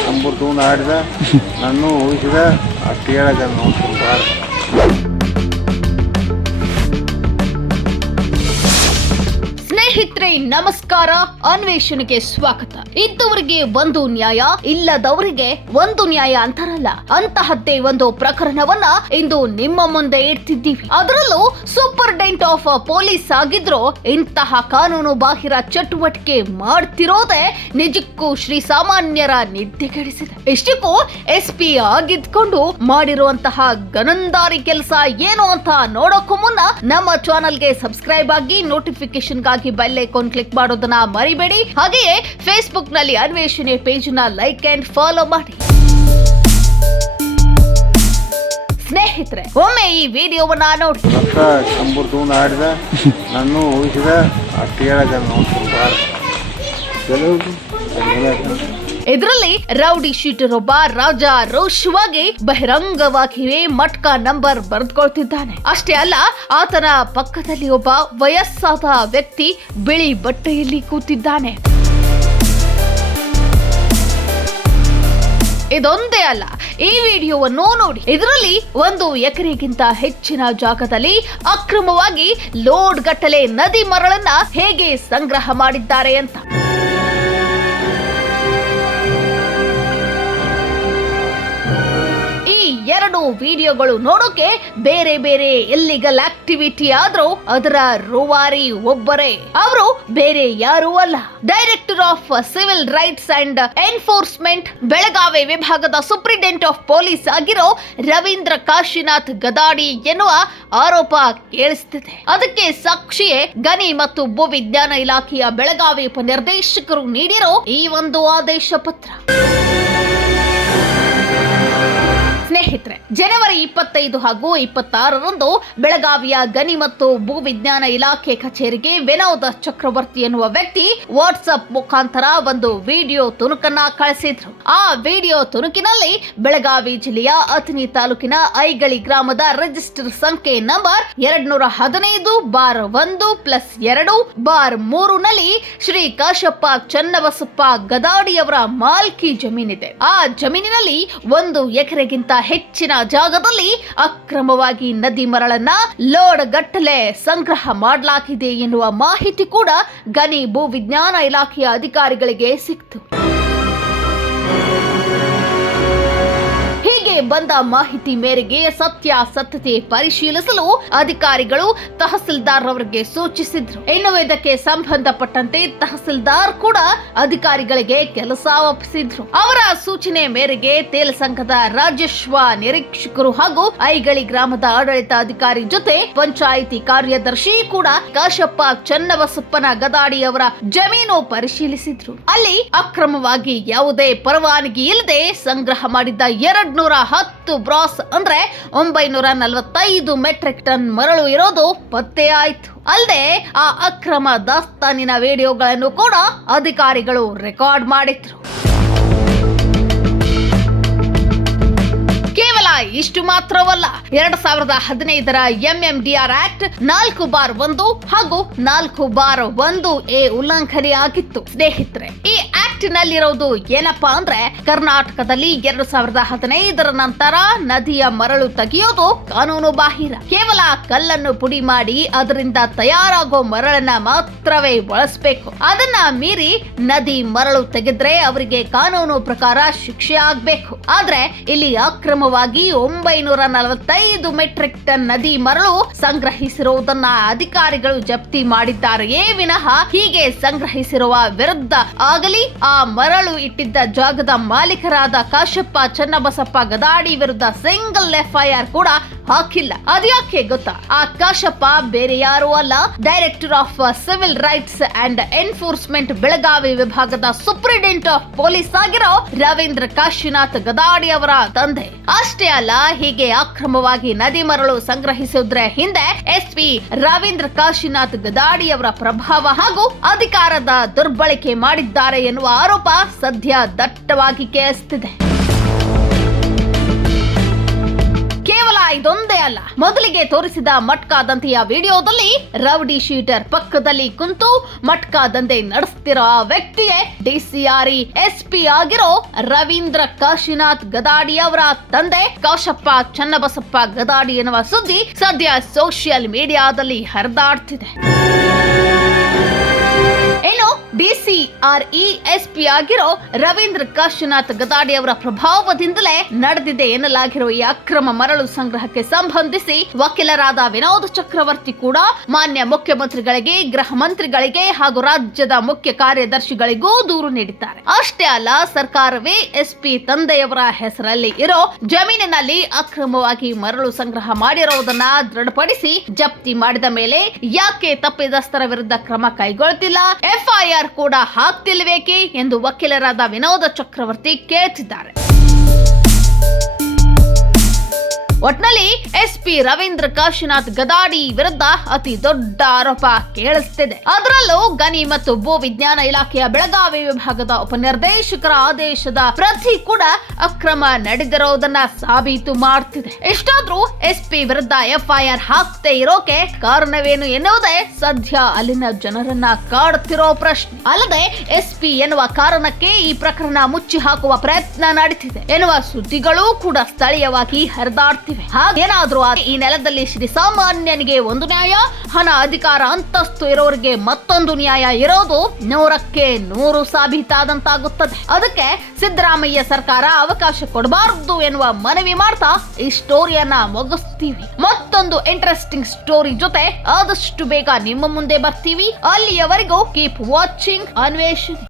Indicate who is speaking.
Speaker 1: ಕಂಬೂರು ತಗೊಂಡು ಆಡಿದ ನನ್ನ ಊಹಿಸಿದ ಅಷ್ಟು ಹೇಳಕ್ಕೆ ನೋಡ್ತೀನಿ
Speaker 2: ನಮಸ್ಕಾರ. ಅನ್ವೇಷಣೆಗೆ ಸ್ವಾಗತ. ಇದ್ದವರಿಗೆ ಒಂದು ನ್ಯಾಯ, ಇಲ್ಲದವರಿಗೆ ಒಂದು ನ್ಯಾಯ ಅಂತಾರಲ್ಲ. ಅಂತಹದ್ದೇ ಒಂದು ಪ್ರಕರಣವನ್ನ ಇಂದು ನಿಮ್ಮ ಮುಂದೆ ಇಡ್ತಿದ್ದೀವಿ. ಅದರಲ್ಲೂ ಸೂಪರ್ಡೆಂಟ್ ಆಫ್ ಪೊಲೀಸ್ ಆಗಿದ್ರು ಇಂತಹ ಕಾನೂನು ಬಾಹಿರ ಚಟುವಟಿಕೆ ಮಾಡ್ತಿರೋದೇ ನಿಜಕ್ಕೂ ಶ್ರೀ ಸಾಮಾನ್ಯರ ನಿದ್ದೆಗೆಡಿಸಿದೆ ಇಷ್ಟಕ್ಕೂ ಎಸ್ ಪಿ ಆಗಿದ್ಕೊಂಡು ಮಾಡಿರುವಂತಹ ಗನಂದಾರಿ ಕೆಲಸ ಏನು ಅಂತ ನೋಡೋಕ್ಕೂ ಮುನ್ನ ನಮ್ಮ ಚಾನಲ್ಗೆ ಸಬ್ಸ್ಕ್ರೈಬ್ ಆಗಿ ನೋಟಿಫಿಕೇಶನ್ಗಾಗಿ ಬೆಲ್ ಐಕಾನ್ ಕ್ಲಿಕ್ ಮಾಡೋದನ್ನ ಮರಿಬೇಡಿ. ಹಾಗೆಯೇ ಫೇಸ್ಬುಕ್ನಲ್ಲಿ ಅನ್ವೇಷಣೆ ಪೇಜ್ನ ಲೈಕ್ ಅಂಡ್ ಫಾಲೋ ಮಾಡಿ. ಸ್ನೇಹಿತರೆ, ಒಮ್ಮೆ ಈ ವಿಡಿಯೋವನ್ನ ನೋಡಿ.
Speaker 1: ಆಡಿದ ನಾನು ಊಹಿಸಿದ
Speaker 2: ಇದರಲ್ಲಿ ರೌಡಿ ಶೀಟರ್ ಒಬ್ಬ ರಾಜ ರೋಷವಾಗಿ ಬಹಿರಂಗವಾಗಿ ಮಟ್ಕ ನಂಬರ್ ಬರೆದುಕೊಳ್ತಿದ್ದಾನೆ. ಅಷ್ಟೇ ಅಲ್ಲ, ಆತನ ಪಕ್ಕದಲ್ಲಿ ಒಬ್ಬ ವಯಸ್ಸಾದ ವ್ಯಕ್ತಿ ಬಿಳಿ ಬಟ್ಟೆಯಲ್ಲಿ ಕೂತಿದ್ದಾನೆ. ಇದೊಂದೇ ಅಲ್ಲ, ಈ ವಿಡಿಯೋವನ್ನು ನೋಡಿ. ಇದರಲ್ಲಿ ಒಂದು ಎಕರೆಗಿಂತ ಹೆಚ್ಚಿನ ಜಾಗದಲ್ಲಿ ಅಕ್ರಮವಾಗಿ ಲೋಡ್ ಗಟ್ಟಲೆ ನದಿ ಮರಳನ್ನ ಹೇಗೆ ಸಂಗ್ರಹ ಮಾಡಿದ್ದಾರೆ ಅಂತ. ಎರಡು ವಿಡಿಯೋಗಳು ನೋಡೋಕೆ ಬೇರೆ ಬೇರೆ ಎಲ್ಲಿಗಲ್ ಆಕ್ಟಿವಿಟಿ ಆದ್ರೂ ಅದರ ರೂವಾರಿ ಒಬ್ಬರೇ. ಅವರು ಬೇರೆ ಯಾರೂ ಅಲ್ಲ. Director of civil rights and enforcement Belagavi ವಿಭಾಗದ ಸೂಪ್ರಿಡೆಂಟ್ ಆಫ್ ಪೊಲೀಸ್ ಆಗಿರೋ ರವೀಂದ್ರ ಕಾಶಿನಾಥ್ ಗದಾಡಿ ಎನ್ನುವ ಆರೋಪ ಕೇಳಿಸ್ತಿದೆ. ಅದಕ್ಕೆ ಸಾಕ್ಷಿಯೇ ಗಣಿ ಮತ್ತು ಭೂವಿಜ್ಞಾನ ಇಲಾಖೆಯ ಬೆಳಗಾವಿ ಉಪನಿರ್ದೇಶಕರು ನೀಡಿರೋ ಈ ಒಂದು ಆದೇಶ ಪತ್ರ. ಸ್ನೇಹಿತರೆ ಜನವರಿ ಇಪ್ಪತ್ತೈದು ಹಾಗೂ ಇಪ್ಪತ್ತಾರರಂದು ಬೆಳಗಾವಿಯ ಗಣಿ ಮತ್ತು ಭೂ ವಿಜ್ಞಾನ ಇಲಾಖೆ ಕಚೇರಿಗೆ ವಿನೋದ ಚಕ್ರವರ್ತಿ ಎನ್ನುವ ವ್ಯಕ್ತಿ ವಾಟ್ಸ್ಆಪ್ ಮುಖಾಂತರ ಒಂದು ವಿಡಿಯೋ ತುಣುಕನ್ನ ಕಳಿಸಿದ್ರು. ಆ ವಿಡಿಯೋ ತುಣುಕಿನಲ್ಲಿ ಬೆಳಗಾವಿ ಜಿಲ್ಲೆಯ ಅಥಣಿ ತಾಲೂಕಿನ ಐಗಳಿ ಗ್ರಾಮದ ರಿಜಿಸ್ಟರ್ ಸಂಖ್ಯೆ ನಂಬರ್ ಎರಡ್ನೂರ ಹದಿನೈದು ಬಾರ್ ಒಂದು ಪ್ಲಸ್ ಎರಡು ಬಾರ್ ಮೂರು ನಲ್ಲಿ ಶ್ರೀ ಕಾಶಪ್ಪ ಚನ್ನಬಸಪ್ಪ ಗದಾಡಿಯವರ ಮಾಲ್ಕಿ ಜಮೀನಿದೆ. ಆ ಜಮೀನಿನಲ್ಲಿ ಒಂದು ಎಕರೆಗಿಂತ ಹೆಚ್ಚಿನ ಜಾಗದಲ್ಲಿ ಅಕ್ರಮವಾಗಿ ನದಿ ಮರಳನ್ನ ಲೋಡ್ ಗಟ್ಟಲೆ ಸಂಗ್ರಹ ಮಾಡಲಾಗಿದೆ ಎನ್ನುವ ಮಾಹಿತಿ ಕೂಡ ಗಣಿ ಭೂವಿಜ್ಞಾನ ಇಲಾಖೆಯ ಅಧಿಕಾರಿಗಳಿಗೆ ಸಿಕ್ತು. ಬಂದ ಮಾಹಿತಿ ಮೇರೆಗೆ ಸತ್ಯಾಸತ್ಯತೆ ಪರಿಶೀಲಿಸಲು ಅಧಿಕಾರಿಗಳು ತಹಸೀಲ್ದಾರ್ ಅವರಿಗೆ ಸೂಚಿಸಿದ್ರು. ಇನ್ನು ಇದಕ್ಕೆ ಸಂಬಂಧಪಟ್ಟಂತೆ ತಹಸೀಲ್ದಾರ್ ಕೂಡ ಅಧಿಕಾರಿಗಳಿಗೆ ಕೆಲಸ ಒಪ್ಪಿಸಿದ್ರು. ಅವರ ಸೂಚನೆ ಮೇರೆಗೆ ತೇಲ ಸಂಘದ ರಾಜಸ್ವ ನಿರೀಕ್ಷಕರು ಹಾಗೂ ಐಗಳಿ ಗ್ರಾಮದ ಆಡಳಿತ ಅಧಿಕಾರಿ ಜೊತೆ ಪಂಚಾಯಿತಿ ಕಾರ್ಯದರ್ಶಿ ಕೂಡ ಕಾಶಪ್ಪ ಚನ್ನಬಸಪ್ಪನ ಗದಾಡಿ ಅವರ ಜಮೀನು ಪರಿಶೀಲಿಸಿದ್ರು. ಅಲ್ಲಿ ಅಕ್ರಮವಾಗಿ ಯಾವುದೇ ಪರವಾನಗಿ ಇಲ್ಲದೆ ಸಂಗ್ರಹ ಮಾಡಿದ್ದ ಎರಡ್ ನೂರ ಹತ್ತು ಬ್ರಾಸ್ ಅಂದ್ರೆ ಒಂಬೈನೂರ ನಲವತ್ತೈದು ಮೆಟ್ರಿಕ್ ಟನ್ ಮರಳು ಇರೋದು ಪತ್ತೆ ಆಯ್ತು. ಅಲ್ಲದೆ ಆ ಅಕ್ರಮ ದಾಸ್ತಾನಿನ ವಿಡಿಯೋಗಳನ್ನು ಕೂಡ ಅಧಿಕಾರಿಗಳು ರೆಕಾರ್ಡ್ ಮಾಡಿದ್ರು. ಇಷ್ಟು ಮಾತ್ರವಲ್ಲ, ಎರಡ್ ಸಾವಿರದ ಹದಿನೈದರ ಎಂಎಂಡಿಆರ್ ಆಕ್ಟ್ ನಾಲ್ಕು ಬಾರ್ ಒಂದು ಹಾಗೂ ನಾಲ್ಕು ಬಾರ್ ಒಂದು ಎ ಉಲ್ಲಂಘನೆ ಆಗಿತ್ತು ಸ್ನೇಹಿತರೆ, ಈ ಆಕ್ಟ್ ನಲ್ಲಿರೋದು ಏನಪ್ಪಾ ಅಂದ್ರೆ ಕರ್ನಾಟಕದಲ್ಲಿ ಎರಡು ಸಾವಿರದ ಹದಿನೈದರ ನಂತರ ನದಿಯ ಮರಳು ತೆಗೆಯೋದು ಕಾನೂನು ಬಾಹಿರ. ಕೇವಲ ಕಲ್ಲನ್ನು ಪುಡಿ ಮಾಡಿ ಅದರಿಂದ ತಯಾರಾಗೋ ಮರಳನ್ನ ಮಾತ್ರವೇ ಬಳಸಬೇಕು. ಅದನ್ನ ಮೀರಿ ನದಿ ಮರಳು ತೆಗೆದ್ರೆ ಅವರಿಗೆ ಕಾನೂನು ಪ್ರಕಾರ ಶಿಕ್ಷೆ ಆಗ್ಬೇಕು. ಆದ್ರೆ ಇಲ್ಲಿ ಅಕ್ರಮವಾಗಿ ಒಂಬೈನೂರ ನಲವತ್ತೈದು ಮೆಟ್ರಿಕ್ ಟನ್ ನದಿ ಮರಳು ಸಂಗ್ರಹಿಸಿರುವುದನ್ನ ಅಧಿಕಾರಿಗಳು ಜಪ್ತಿ ಮಾಡಿದ್ದಾರೆಯೇ ವಿನಃ ಹೀಗೆ ಸಂಗ್ರಹಿಸಿರುವ ವಿರುದ್ಧ ಆಗಲಿ ಮರಳು ಇಟ್ಟಿದ್ದ ಜಾಗದ ಮಾಲೀಕರಾದ ಕಾಶಪ್ಪ ಚನ್ನಬಸಪ್ಪ ಗದಾಡಿ ವಿರುದ್ಧ ಸಿಂಗಲ್ ಎಫ್ಐಆರ್ ಕೂಡ ಹಾಕಿಲ್ಲ. ಅದ್ಯಾಕೆ ಗೊತ್ತಾ? ಆ ಕಾಶಪ್ಪ ಬೇರೆ ಯಾರೂ ಅಲ್ಲ. Director of civil rights and enforcement Belagavi ವಿಭಾಗದ ಸೂಪ್ರಿಡೆಂಟ್ ಆಫ್ ಪೊಲೀಸ್ ಆಗಿರೋ ರವೀಂದ್ರ ಕಾಶಿನಾಥ್ ಗದಾಡಿ ಅವರ ತಂದೆ. ಅಷ್ಟೇ ಅಲ್ಲ, ಹೀಗೆ ಅಕ್ರಮವಾಗಿ ನದಿ ಮರಳು ಸಂಗ್ರಹಿಸಿದ್ರ ಹಿಂದೆ ಎಸ್ಪಿ ರವೀಂದ್ರ ಕಾಶಿನಾಥ್ ಗದಾಡಿ ಅವರ ಪ್ರಭಾವ ಹಾಗೂ ಅಧಿಕಾರದ ದುರ್ಬಳಕೆ ಮಾಡಿದ್ದಾರೆ ಎನ್ನುವ ಆರೋಪ ಸದ್ಯ ದಟ್ಟವಾಗಿ ಕೇಳಿಸುತ್ತಿದೆ ಮೊದಲಿಗೆ ತೋರಿಸಿದ ಮಟ್ಕಾ ದಂಧೆಯ ವಿಡಿಯೋದಲ್ಲಿ ರೌಡಿ ಶೀಟರ್ ಪಕ್ಕದಲ್ಲಿ ಕುಂತು ಮಟ್ಕಾ ದಂಧೆ ನಡೆಸ್ತಿರೋ ಆ ವ್ಯಕ್ತಿಯೇ ಡಿಸಿಆರ್ಇ ಎಸ್ಪಿ ಆಗಿರೋ ರವೀಂದ್ರ ಕಾಶಿನಾಥ್ ಗದಾಡಿ ಅವರ ತಂದೆ ಕೌಶಪ್ಪ ಚನ್ನಬಸಪ್ಪ ಗದಾಡಿ ಎನ್ನುವ ಸುದ್ದಿ ಸದ್ಯ ಸೋಷಿಯಲ್ ಮೀಡಿಯಾದಲ್ಲಿ ಹರಿದಾಡ್ತಿದೆ. ಡಿಸಿಆರ್ಇ ಎಸ್ಪಿ ಆಗಿರೋ ರವೀಂದ್ರ ಕಾಶಿನಾಥ್ ಗದಾಡಿ ಅವರ ಪ್ರಭಾವದಿಂದಲೇ ನಡೆದಿದೆ ಎನ್ನಲಾಗಿರುವ ಈ ಅಕ್ರಮ ಮರಳು ಸಂಗ್ರಹಕ್ಕೆ ಸಂಬಂಧಿಸಿ ವಕೀಲರಾದ ವಿನೋದ್ ಚಕ್ರವರ್ತಿ ಕೂಡ ಮಾನ್ಯ ಮುಖ್ಯಮಂತ್ರಿಗಳಿಗೆ, ಗೃಹ ಮಂತ್ರಿಗಳಿಗೆ ಹಾಗೂ ರಾಜ್ಯದ ಮುಖ್ಯ ಕಾರ್ಯದರ್ಶಿಗಳಿಗೂ ದೂರು ನೀಡಿದ್ದಾರೆ. ಅಷ್ಟೇ ಅಲ್ಲ, ಸರ್ಕಾರವೇ ಎಸ್ಪಿ ತಂದೆಯವರ ಹೆಸರಲ್ಲಿ ಇರೋ ಜಮೀನಿನಲ್ಲಿ ಅಕ್ರಮವಾಗಿ ಮರಳು ಸಂಗ್ರಹ ಮಾಡಿರುವುದನ್ನ ದೃಢಪಡಿಸಿ ಜಪ್ತಿ ಮಾಡಿದ ಮೇಲೆ ಯಾಕೆ ತಪ್ಪಿದಸ್ಥರ ವಿರುದ್ಧ ಕ್ರಮ ಕೈಗೊಳ್ತಿಲ್ಲ? ಎಫ್ಐಆರ್ ಕೂಡ ಹಾಕ್ತಿಲ್ವೇಕೆ ಎಂದು ವಕೀಲರಾದ ವಿನೋದ ಚಕ್ರವರ್ತಿ ಕೇಳ್ತಿದ್ದಾರೆ. ಒಟ್ನಲ್ಲಿ ಎಸ್ಪಿ ರವೀಂದ್ರ ಕಾಶಿನಾಥ್ ಗದಾಡಿ ವಿರುದ್ಧ ಅತಿ ದೊಡ್ಡ ಆರೋಪ ಕೇಳಿಸ್ತಿದೆ. ಅದರಲ್ಲೂ ಗಣಿ ಮತ್ತು ಭೂ ವಿಜ್ಞಾನ ಇಲಾಖೆಯ ಬೆಳಗಾವಿ ವಿಭಾಗದ ಉಪನಿರ್ದೇಶಕರ ಆದೇಶದ ಪ್ರತಿ ಕೂಡ ಅಕ್ರಮ ನಡೆದಿರೋದನ್ನ ಸಾಬೀತು ಮಾಡ್ತಿದೆ. ಎಷ್ಟಾದ್ರೂ ಎಸ್ಪಿ ವಿರುದ್ಧ ಎಫ್ಐಆರ್ ಹಾಕ್ತೇ ಇರೋಕೆ ಕಾರಣವೇನು ಎನ್ನುವುದೇ ಸದ್ಯ ಅಲ್ಲಿನ ಜನರನ್ನ ಕಾಡುತ್ತಿರೋ ಪ್ರಶ್ನೆ. ಅಲ್ಲದೆ ಎಸ್ಪಿ ಎನ್ನುವ ಕಾರಣಕ್ಕೆ ಈ ಪ್ರಕರಣ ಮುಚ್ಚಿ ಹಾಕುವ ಪ್ರಯತ್ನ ನಡೀತಿದೆ. ಎನ್ನುವ ಸುದ್ದಿಗಳೂ ಕೂಡ ಸ್ಥಳೀಯವಾಗಿ ಹರಿದಾಡ್ತಿವೆ ಹಾಗೇನಾದ್ರೂ ಈ ನೆಲದಲ್ಲಿ ಶ್ರೀ ಸಾಮಾನ್ಯನಿಗೆ ಒಂದು ನ್ಯಾಯ, ಹಣ, ಅಧಿಕಾರ, ಅಂತಸ್ತು ಇರೋರಿಗೆ ಮತ್ತೊಂದು ನ್ಯಾಯ ಇರೋದು ನೂರಕ್ಕೆ ನೂರು ಸಾಬೀತಾದಂತಾಗುತ್ತದೆ. ಅದಕ್ಕೆ ಸಿದ್ದರಾಮಯ್ಯ ಸರ್ಕಾರ ಅವಕಾಶ ಕೊಡಬಾರದು ಎನ್ನುವ ಮನವಿ ಮಾಡ್ತಾ ಈ ಸ್ಟೋರಿಯನ್ನ ಮುಗಿಸ್ತೀವಿ. ಮತ್ತೊಂದು ಇಂಟ್ರೆಸ್ಟಿಂಗ್ ಸ್ಟೋರಿ ಜೊತೆ ಆದಷ್ಟು ಬೇಗ ನಿಮ್ಮ ಮುಂದೆ ಬರ್ತೀವಿ. ಅಲ್ಲಿಯವರೆಗೂ ಕೀಪ್ ವಾಚಿಂಗ್ ಅನ್ವೇಷಣೆ